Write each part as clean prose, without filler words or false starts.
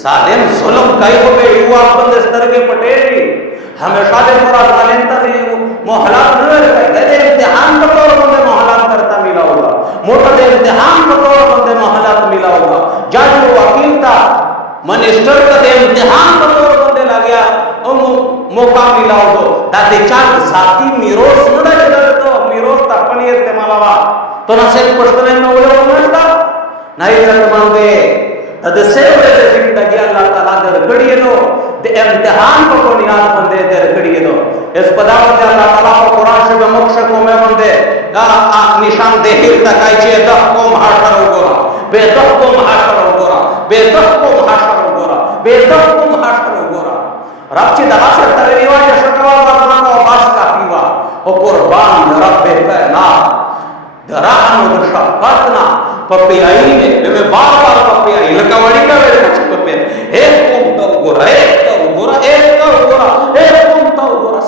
जालिम जुल्म कई हो गए युवा बंद स्तर के पटेली हमेशा दे पूरा जालिम तने मोहलात न करे इम्तिहान के तौर बंदे मोहलात करता मिला होगा मोटा दे इम्तिहान के तौर बंदे मोहलात मिला होगा जज वकील था मिनिस्टर का दे इम्तिहान के तौर बंदे लग गया मौका मिला हो दादे चार जाती मिरोस न दे तो मिरोस तपनी ते मालावा तो ना से पस्तने में बोले होता नहीं जब मांगे तद से बड़े जिंदगी अल्लाह ताला दर गड़िए नो दे इम्तिहान को बुनियाद बंदे दर गड़िए नो इस पदावत अल्लाह ताला को कुरान से मोक्ष को में बंदे निशान देहिर तकाई छे दह को महाशर गोरा बेदह को महाशर गोरा बेदह को महाशर गोरा बेदह को महाशर गोरा रबची दवा से तरे रिवाज शकवा वरना को बास का पीवा ओ कुर्बान रब्बे पैना दरान शफकतना पपियाई ने बार-बार पपियाई लकावड़ी का वे कुछ पपे एक कोम तो गोरा एक तो गोरा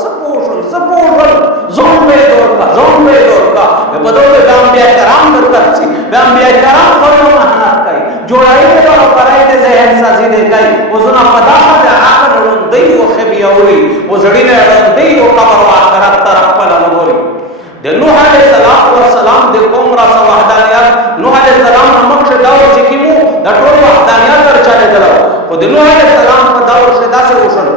सपोर्शन ज़ोंबे दौर का बदौले गांबिया कराम करती गांबिया कराम करो मेहनत कई जोड़ाई के बार कराई दे जहन साजी दे कई उसना पता है आकर उन दई वो खबियाउली वो जड़ी ने दई वो कबर वा करत तरफ पला नगोरी दे नूह अलैहि सलाम दे कोमरा सा वहदानियत नूह अलैहि सलाम नमक से दाव जिकिमु दटोर वहदानियत कर चले दलाव वो दे नूह अलैहि सलाम का दाव से दासे रोशन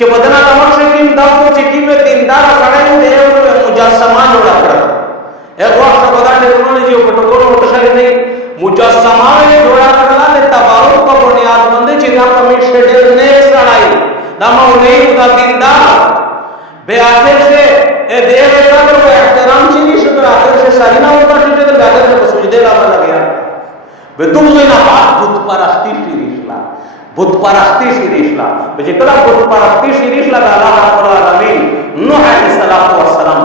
che badana नमक से किम दाव को जिकिम में दीनदार सड़े दे मुजस्समा जोड़ा पड़ा एक वक्त बदा ने उन्होंने जो पटोर मुतशरी नहीं मुजस्समा में जोड़ा करला ने तबारुक का बुनियाद बंदे चिना कमिट शेडर ने सड़ाई नामा उन्हें का दीनदार बे आखिर से ए देव का तो एहतराम चीनी शुक्र आखिर से सरीना ऊपर से तो आखिर से सुजदे ला लग गया बे तुम जो ना बात बुत परस्ती शिरीशला बेजिकला बुत परस्ती शिरीशला अल्लाह रब्बुल आलमीन नूह अलैहिस्सलातु वस्सलाम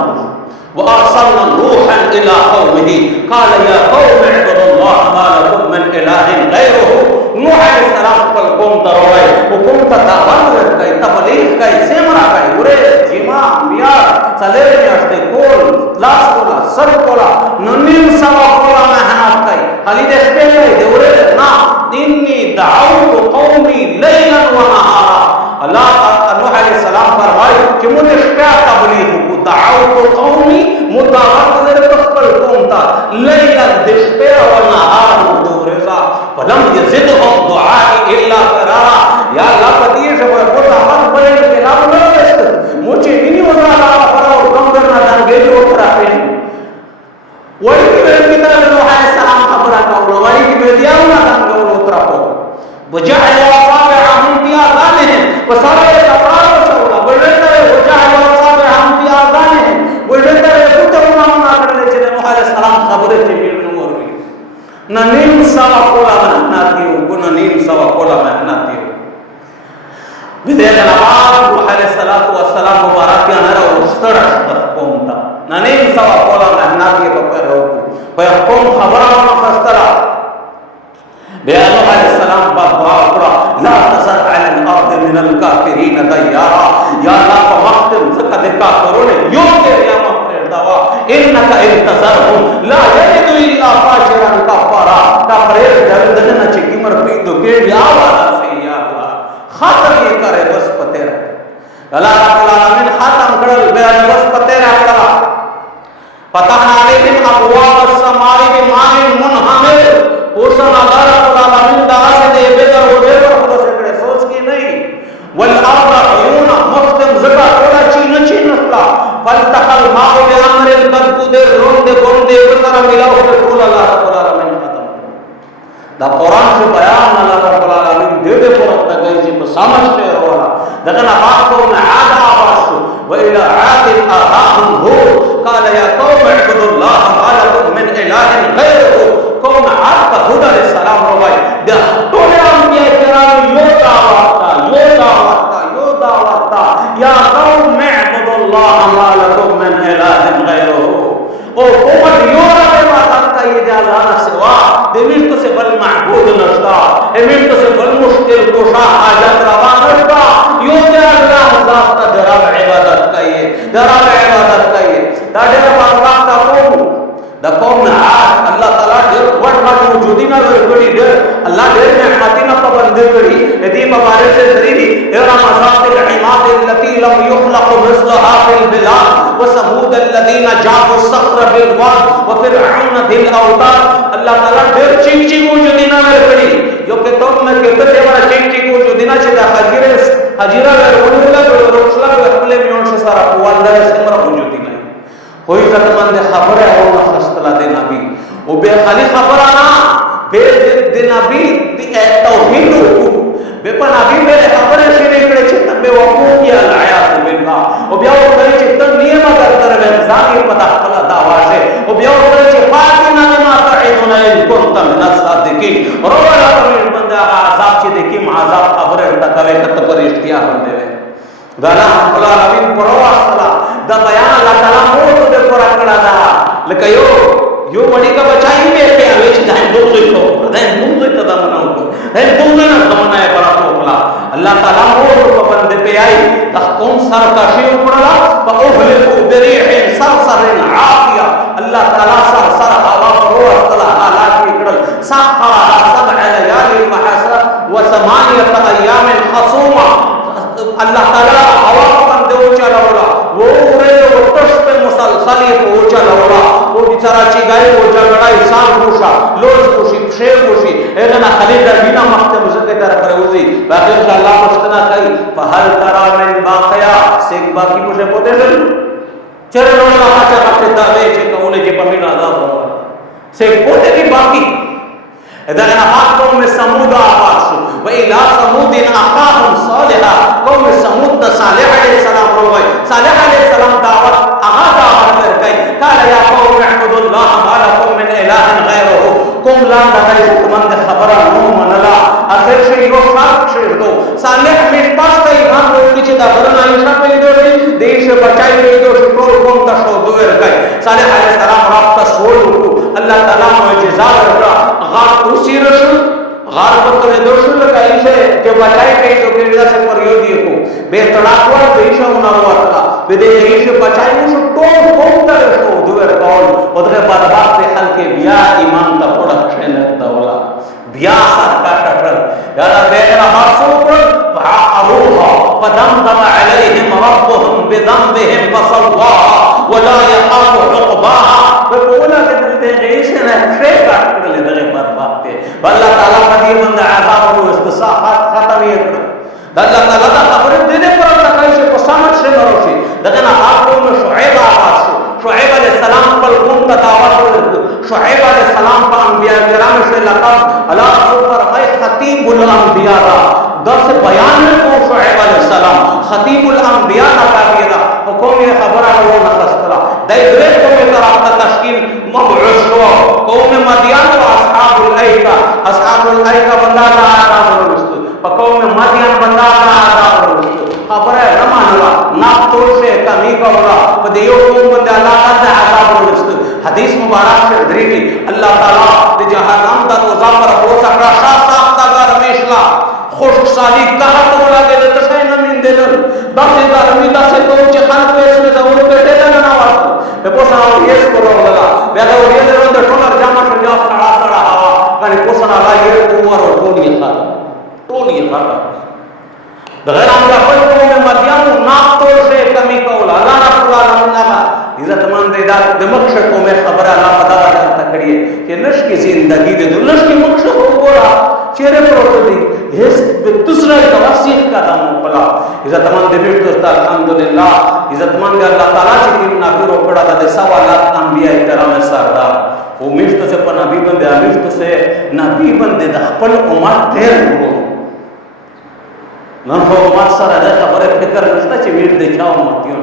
व अरसलना नूहन इला कौमिही क़ाल या कौम इबुदुल्लाह मा लकुम मिन इलाहिन गैरुहु नूह अलैहिस्सलाम कल कौम तरोए हुकुम तदावत कई तबलीग कई सेमरा कई उरे जिमा मिया सलेर में असते कोल लास कोला सर कोला नन्नीम सवा कोला मेहनत कई खाली देश पे दे उरे ना इन्नी दाऊतु कौमी लैलन व नहारा अल्लाह नूह अलैहि सलाम फरमाए कि मुझे क्या तबलीग को दाऊतु कौमी मुदावत दे तकबल कौम ता लैलन दिशपे व नहार दुरेसा फलम यजिदहुम दुआई इल्ला फरारा या अल्लाह पतिए से वो बोला मन बड़े के नाम न लेस्त मुझे इन्हीं वजह अल्लाह फरा और कम करना जान गेली उतरा पे वही की बेटी तरह नूह अलैहि सलाम खबरा का वही की बेटियां ना उतरा को वजअल असाबिअहुम फी आज़ानिहिम वसरा तफरार शौला वजअल असाबिअहुम फी आज़ानिहिम वजअल कुतुमा ना करने चले नूह अलैहि सलाम खबरे थे फिर नूर में न नीम सवा कोला मेहनती हो गुन नीम सवा कोला मेहनती हो विदेश नवाब नूह अलैहि सलातु वस्सलाम मुबारक के नरा उस्तड़ कौम था न नीम सवा कोला मेहनती को करो कोई कौम खबरा ना खस्तरा नूह अलैहिस्सलाम दुआ पड़ा ला तज़र अलल अर्द मिनल काफिरीन दय्यारा या अल्लाह का मख्तम ज़कद काफिरों ने यो के नियामत कर दवा इन्नका इंतज़रहुम ला यलिदु इल्ला फाशिरन कफारा काफिर दर्द न चिकिमर पीदो के यावाला से या अल्लाह खत्म ये करे बस पते अल्लाह रब्बुल आलमीन खत्म करल बयान बस पते रखला फतहना अलैहिम अबवाब अस्समाई बिमाइन मुनहमिर उसन अल्लाह रब्बुल आलमीन दावा से दे बेदर हो बेदर खुदा से करे सोच की नहीं वल अर्द अयूना मुख्तम ज़का थोड़ा चीन नस्ला फल तकल माओ बे अमरिल कद कुदर रोंदे बोंदे उतर मिलाओ के फूल अल्लाह रब्बुल आलमीन खत्म दा कुरान से बयान अल्लाह रब्बुल आलमीन दे दे पुरत तक जी समझते वाला दगना बात को में आदा आवाज व इला आदिल आहाहुम हो قال يا قوم اعبدوا الله ما لكم من اله غيره कौन आपका हुद अलैहिस्सलाम रवाई दे तोने अंबिया किराम यो दावता या कौम इबुदुल्लाह मा लकुम मिन इलाहिन गैरुहु ओ कौम यो इबादत का ये जाना सिवा देमिर तो से बल माबूद नस्ता एमिर तो से बल मुश्किल कुशा हाजत रवा नस्ता यो दे अल्लाह जात का दरब इबादत का ये दादे बाबा का कौम द कौम आज अल्लाह ताला दे वट वट वजूदी ना गड़ी दे अल्लाह दे रहमती ना पाबंद बंद करी यदि मुबारक से जरीरी इरम ज़ातिल इमाद अल्लती लम युखलक़ मिस्लहा फिल बिलाद व समूद अल्लज़ीना जाबु सख्र बिल वाद व फिरऔन दिल औताद अल्लाह ताला देर चिक वुजुदिना मेरे पड़ी जो के तो में के ते वाला चिक वुजुदिना से दा हजीरा वरुला रोशला अपने में से सारा वाला से मरा वुजुदिना कोई जतमंद खबर है वो खस्तला दे नबी वो बे खाली खबर आना बे दे नबी तौहीद बे पर नबी मेरे खबर है सिरे इकडे चित्त बे वकूफ या लाया बिल्ला वो बे वो करे चित्त नियम कर कर वे जानी पता कला दावा से वो बे वो करे चित्त फातिना मा तइदुना इन कुंत मिन सादिकीन रोला कमिल बंदा आजाब से देखी माजाब खबर है तकवे कत पर इख्तियार बंदे वे गाला अल्लाह नबी परो असला द बयान अल्लाह ताला मोट दे पूरा कड़ा दा लकयो यो बड़ी का बचाई में पे वेच दाई दो तो दाई मुंह तो दा मनाओ दाई मुंह ना दमना है बड़ा टोकला अल्लाह ताला मोट को बंदे पे आई तखकुम सर का शी पड़ला फ उहलिकु बिरिहिन सरसरिन आफिया अल्लाह ताला सर हवा परो असला आला की इकडल सखरा सब'a लयाली महसा व समानियत अय्याम खसूमा अल्लाह ताला हवा बंदे ऊंचा लवला वो उरे वो तश पे मुसलसल ये ऊंचा लवला वो बेचारा चिगाई ऊंचा लड़ाई साल खुशा लोज खुशी शेर खुशी एगना खलीदा बिना मख्ते मुझे तरह करे उजी बाकी अल्लाह मुस्तना कई फहल तरा मिन बाकिया से बाकी मुझे पोते चले लोला माचा माचे दावे से कौने के पमीना आजाद हो से पोते की बाकी इधर अहाद कौम में समूद आवास व इला समूद अखाहुम सालिहा कौम में समूद सालिह अलैहिस्सलाम रो गए सालिह अलैहिस्सलाम दावत आगा दावत कर गए काल या कौम अहमदुल्लाह मा लकुम मिन इलाहिन गैरुहु कुम ला नदई हुकमंद खबर नो मनला आखिर से यो साख शेर दो सालिह में पास का ईमान रो की दा बरना इंशा पे दो देश बचाई के दो टोल कौम का शो दुर गए सालिह अलैहिस्सलाम रात सोल अल्लाह ताला मुअजिजा करता गार उसी रसूल गार पर तो दोषुल का इसे जो बचाई गई तो किरदा से पर यो दिए को बेतड़ाकवा देशा उनावता बेदे इसे बचाई मुस टोल कोंतर को दुर कौल उधर बर्बाद से हल के बिया ईमान का प्रोडक्शन दौला बिया सर का शटर यार बेरा हासुर फअरूहा फदमदम अलैहिम रब्बुहुम बिदंबिहिम फसवा वला यखाफु उक़बाहा बोला के देश ने ट्रे काट कर ले दे बर्बाद थे अल्लाह ताला कदी बंद अजाब और इस्तिसाहत खत्म ये कर अल्लाह ताला का खबर देने पर तकाई से को समझ से भरोसे देखना आपको में शुएब आवाज शुएब अलैहिस्सलाम पर कौम का दावत शुएब अलैहिस्सलाम का अंबिया किराम से लक़ब अला पर है खतीबुल अंबिया दस बयान को शुएब अलैहिस्सलाम खतीबुल अंबिया का काबिला हुकुम ये खबर है वो नखस्तला दैरे को में तरफ का तशकील मबऊस हुआ कौम मदियन व अस्हाबुल ऐका बंदा का आदाब रुस्तु कौम मदियन बंदा का आदाब रुस्तु खबर है न मानला ना तो से कमी कवला पदियो कौम बंदा अल्लाह का आदाब रुस्तु हदीस मुबारक से दरीकी अल्लाह ताला दे जहानम दा रोजा पर हो सकरा साफ ता रमेशला खुश साली कहा तो बोला के तसे न मिन देलन दस गर्मी दस तो चे खान पे इसमें जरूर पेटे ना वास्तु ते पोसा येस करो लगा बेदा ये दे रंद टोनर जामा संजा सड़ा सड़ा हवा कने पोसना ला ये ओवर टोनी खा बगैर हमरा कोई को में मदियान ना तो से कमी कौला अल्लाह ना पूरा लगा इज्जतमंद इदार दमक्ष को में खबर अल्लाह पता लगा तकड़िए कि नश की जिंदगी दे दुलश की मक्ष हो बोला चेहरे पर होती है दूसरा तवसीह का दाम पला इज्जतमंद बिट दोस्त अल्हम्दुलिल्लाह इज्जतमंद अल्लाह ताला से की नबी रो पड़ा दे सवालात अंबिया इकराम सरदार वो मिफ्त से पर नबी बंदे मिफ्त से नबी बंदे दखपल उम्मत ढेर हो न हो उम्मत सारा दे खबर फिक्र नस्ता चे मीट देखाओ उम्मतियों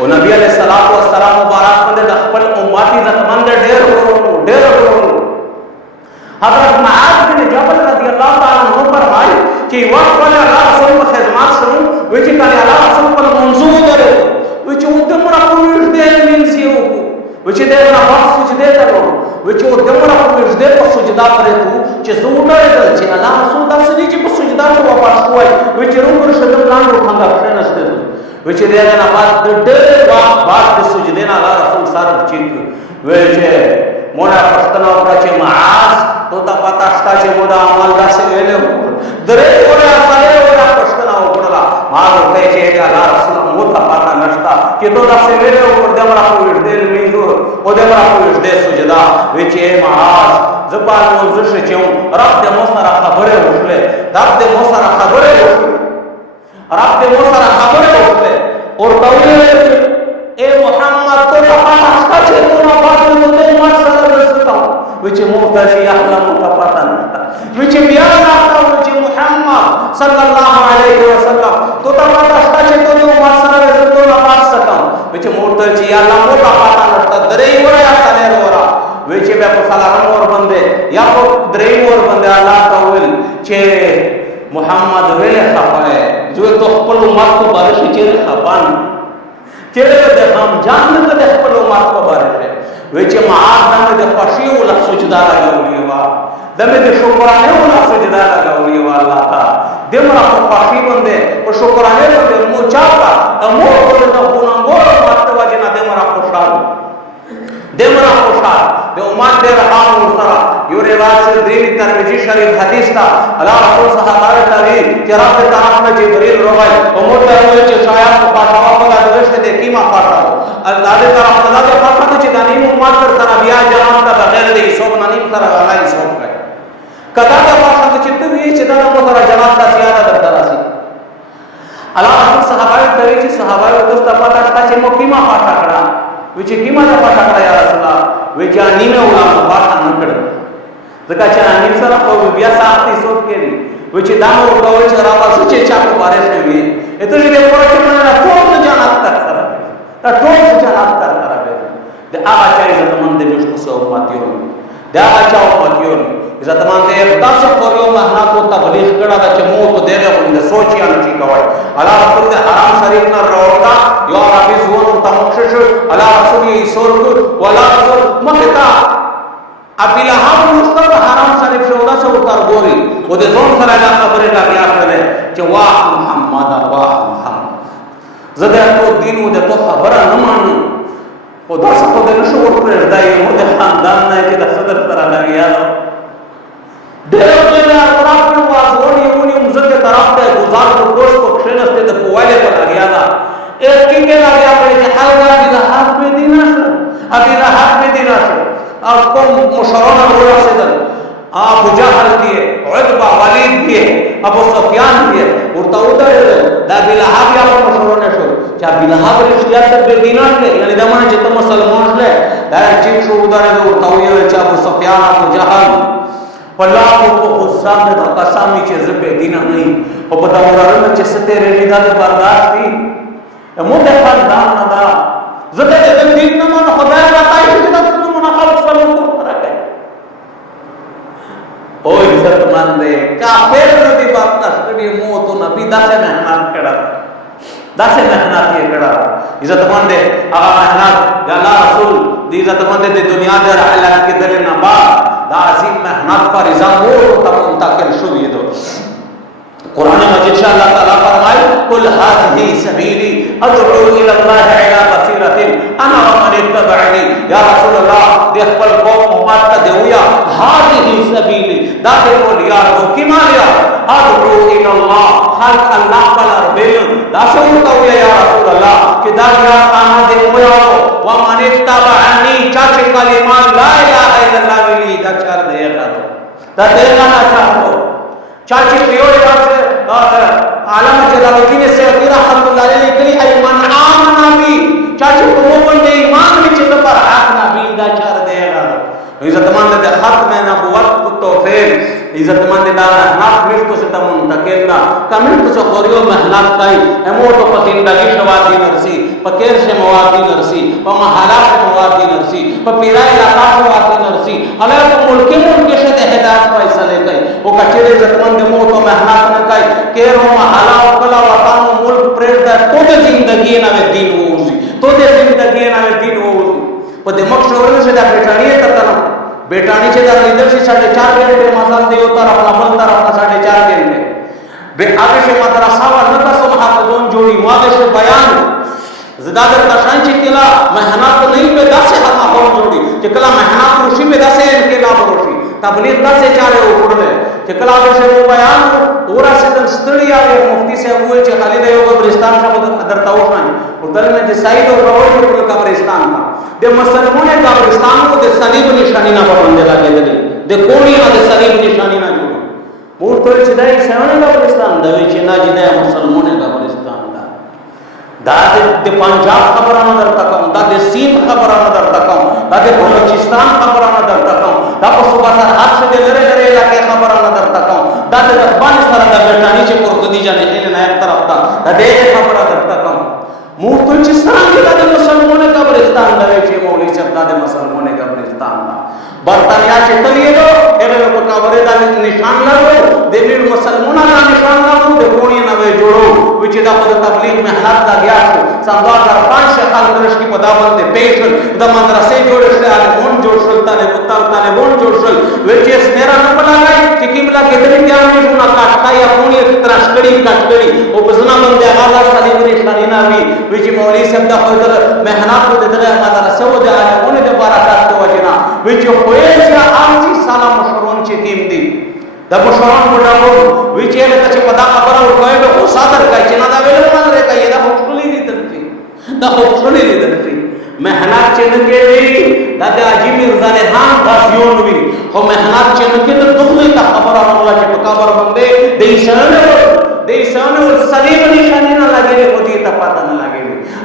ओ नबी अलैहि सलातो व सलाम मुबारक बंदे दखपल उम्मत इज्जतमंद ढेर हो हजरत मुआज बिन जबल रदियल्लाहु ताला अन्हु फरमाए कि वक्त वाला रसूल को खिदमत सुन विच कने अल्लाह रसूल पर मंजूर करे विच उदमरा पुरुष दे मिनसियो विच दे ना वक्त सुजदे करो विच उदमरा पुरुष दे पर सुजदा करे तू चे जूटा दे चे अल्लाह रसूल दा सदी चे सुजदा तो वापस कोई विच रूर शदम लांड उठांगा फ्रेंस दे विच दे ना बात दे बात सुजदे ना अल्लाह रसूल सार चित विच मोना पस्तना चे माज तो ता पता स्ता चे मोदा अमल दा से वेले कि तो दा से मेरे ऊपर देमरा को विर्देल मीजूर ओ देमरा को विर्दे सुजदा विचे महाज जबान मुजुश चूं रब दे मोसरा खबरे उठले रब दे मोसरा खबरे उठले रब दे मोसरा खबरे उठले और तौले ए मोहम्मद तो तफाता छे तो ना बात तो मत सर रसता विचे मुफ्तशी अहलम तफाता विचे बयान आता विचे मुहम्मद सल्लल्लाहु अलैहि वसल्लम तो तफाता छे तो मत सर रसतो ना बात सकम विचे मुफ्तशी अल्लाह मोटा पाता नष्ट दरे वरा आता ने रोरा विचे बे सलाम और बंदे या को दरे और बंदे अल्लाह तौल छे मुहम्मद वेले खफाए जो तो खपल मत को बारिश छे खपान चले दे हम जान के दे खपल मत को बारिश है विचे मार दम दे फशी उला सुजदा लगाउली वा दम दे शुक्राने उला सुजदा लगाउली वा अल्लाह का देमरा को फशी बंदे और शुक्राने बंदे मुचापा अमो को न गुनांगो मत वजना देमरा खुशाल दे उम्मत दे रहा मुस्तरा यो रिवाज से दीन तरमिजी शरीफ हदीस था अल्लाह रसूल सहाबारे तारी कि रब के तरफ में जिब्रील रोवाई और मोटा हुए कि शायद को पाठावा पगा दरस दे कीमा पाठाओ अल्लाह के तरफ अल्लाह के पाठा तो चिदानी उम्मत कर तरह बिया जहां का बगैर दे सोब ननी तरह अल्लाह सोब का कदा का पाठा तो चित्त भी चिदाना को तरह जवाब का सियादा दर तरह सी अल्लाह रसूल सहाबारे तारी कि सहाबारे दोस्त पाठा का चे मो कीमा पाठा करा विचे कीमा का पाठा करा या रसूलल्लाह विचे नीमे उला पाठा नकड़ जकाच्या निसरा को बियासा आती सोप केली विचे दामो गवचे रावा सुचे चाको बारे सेवी एतो जे पोरचे मना कोण जानात करा ता टोक जानात करा दे आगा चाई जतमन दे मुश्को सो मातियो दे आगा चाओ मातियो जतमन दे दास कोरो महना को तबलीग कड़ा दा चमो तो देले उनदे सोचिया नची कवाय अला रसूल दे हराम शरीफ न रोता यो रबी जोन तमक्षश अला रसूल ये सोर वला रसूल मखता अबिला हम मुस्तफ हराम शरीफ से उदा से उतर गोरी ओदे जोन सरा जा खबरे का क्या करे कि वाह मुहम्मद जदे तो दिन ओदे तो खबर न मानू ओदा से तो दिन शोर पर दाई ओदे खानदान ने के सदर तरह लग गया देव के ना तरफ में वाज ओनी ओनी मुझे तरफ पे गुजार को दोस्त को खेलते तो पोवाले पर लग गया था एक की के लग गया पर कि हलवा भी हाथ में दिना अभी हाथ में दिना आपको मुशर्रफ बोला सदर अबू जहल दिए उतबा वलीद दिए अबू सुफयान दिए उड़ता उधर दा बिलहाब या मुशर्रफ ने शो क्या बिलहाब रिश्तिया से बेदीनान ले यानी दमन जित मुसलमान ले दा चिक शो उधर उड़ता हुए क्या अबू सुफयान अबू जहल पल्ला को गुस्सा में कसमी के जबे दीना नहीं और बता उधर में चसते रेलिदा दे बर्दाश्त थी मोटे खानदान ना जदे दे दिन न मन खुदा का ताई जिदा तुम मन खल्क सलो को रखे ओ इज्जत मंदे काफिर नदी बात ना स्टडी मो तो नबी दासे मेहनत कड़ा दासे मेहनत ये कड़ा इज्जत मंदे आगा मेहनत या अल्लाह रसूल दी इज्जत मंदे दे दुनिया दे अल्लाह के दले ना बा दासिम मेहनत पर इजा हो तब मुंतकिल शु ये दो कुरान मजीद से अल्लाह ताला फरमाए कुल हाज़िही सबीली अदउ इला अल्लाह अला बसीरतिन अना व मन इत्तबअनी या रसूल अल्लाह दे खपल कौम उम्मत का देउया हाज़िही सबीली दाते को लिया तो किमा लिया अदउ इला अल्लाह हल अल्लाह पर बेल दासो तो या रसूल अल्लाह कि दाया आना दे मोया व मन इत्तबअनी चाचे कलिमा ला इलाहा इल्लल्लाह मिली दचर देगा तो देगा ना चाहो चाची प्योर से आलम जलालुद्दीन से रहमतुल्लाह अलैहि करी ईमान आमना भी चाची को वो बंदे ईमान में चित पर हक ना भी दा चार देगा इज्जतमंद दे हक में ना वक्त तो फिर इज्जतमंद दा हक मिल तो से तम मुंतकिल ना कमिल तो खोरियो मेहनत काई एमो तो पतिंदगी शवादी नरसी पकेर से मवादी नरसी प महला से मवादी नरसी प पीरा इलाका से मवादी नरसी अले तो मुल्क से हिदायत फैसले कई वो कचरे इज्जतमंद मो तो मेहनत न कई केरो महला कला वतानो मुल्क प्रेड दा तो दे जिंदगी ना वे दिन होजी तो दे जिंदगी ना वे दिन होजी प दे मकसद से दा बेटानी करता बेटानी से दा इधर से 4.5 घंटे मसाल दे उतर अपना बंदर अपना 4.5 घंटे बे आगे से मदरसा व न सो हाथ दोन जोड़ी वादे से बयान ज़दादर तशांची केला मेहनत नहीं पे 10 हाथ माहौल जोड़ी कि कला मेहनत रोशी में 10 इनके लाभ रोशी तबलीग 10 चारे ऊपर ले چې کله به شه بیان اورا سیدل ستړي آوي مفتی صاحب وایي چې خالد یو قبرستان څخه درته وښایم ودلنه چې سعید او راوړ په قبرستان کا د مسلمانه قبرستان کو د صلیب نشانی نه باندې لګېدل د کوړی نه د صلیب نشانی نه جوړ ورته چې دای څنګه قبرستان دا وی چې نه چې د مسلمانه قبرستان دا د پنجاب خبرانه درته کوم دا د سیند خبرانه درته کوم دا د بلوچستان خبرانه درته کوم دا په صوبه سرحد څخه لري لري علاقې خبرانه درته کوم دا د افغانستان د برټانیې چې پر خدیجه نه هله نه طرف ته دا د خبره درته کوم بلوچستان کې د مسلمانانو قبرستان دی چې مولوی صاحب د مسلمانانو قبرستان دا برطانیہ چې تلیدو هغه په قبره د نشان لرو د دې مسلمانانو نشان لرو د کونی نه وې جوړو چې دا په تبلیغ محنت دا بیا شو سمدا در 5 خلک درش کې په دا باندې پیشل د مدرسې جوړ شو الګون جوړ شو طالبون جوړ شو چې سنرا نه بلای چې کیملا کې دې بیا نه شو نه کاټا یا کونی ترشکړي کټکړي او بزنا باندې هغه صلیب نشانی نه وی چې مولوی صاحب دا خو محنت د دغه مدرسې او د الګون د برکات په وجنا وی چې خوېږي امتي سلام مشرون چې تیم دي دا مشران وډاو وی چې له چې په دا خبره ورکوي او صادر کوي چې نه دا ویل نه لري کوي دا خپلې دي درته دا خپلې دي درته محنت چې نه کوي دا د عجیب مرزا نه هم غاسیون وی خو محنت چې نه کوي ته دغه ته خبره راغله چې په کابر باندې د ایشان او صلیب نشانه نه لګي او دې ته پته نه لګي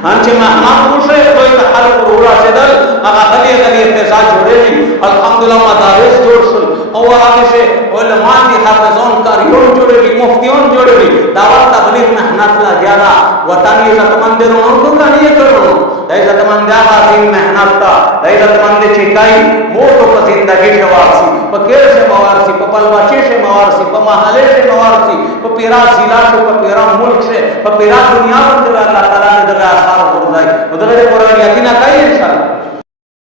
ان چې محمد وشه کوئی ته خلق ورا سدل هغه غلي احتجاج جوړېږي الحمدلله مدارس جوړ شول او هغه شه علماء دي حافظون کاریون جوړېږي مفتیون جوړېږي دعوت تبلیغ محنت لا زیاده وطن عزت مندرونو کو کني کړو عزت مند عظیم محنت تا عزت مند چې کای موټو په زندگی شوارسي په کېر سے موارسي په پلواچي سے موارسي په محله سے موارسي په پیرا ضلع سے په پیرا ملک سے په پیرا دنیا باندې الله تعالی نے دغه اثر ورځي دغه قرآن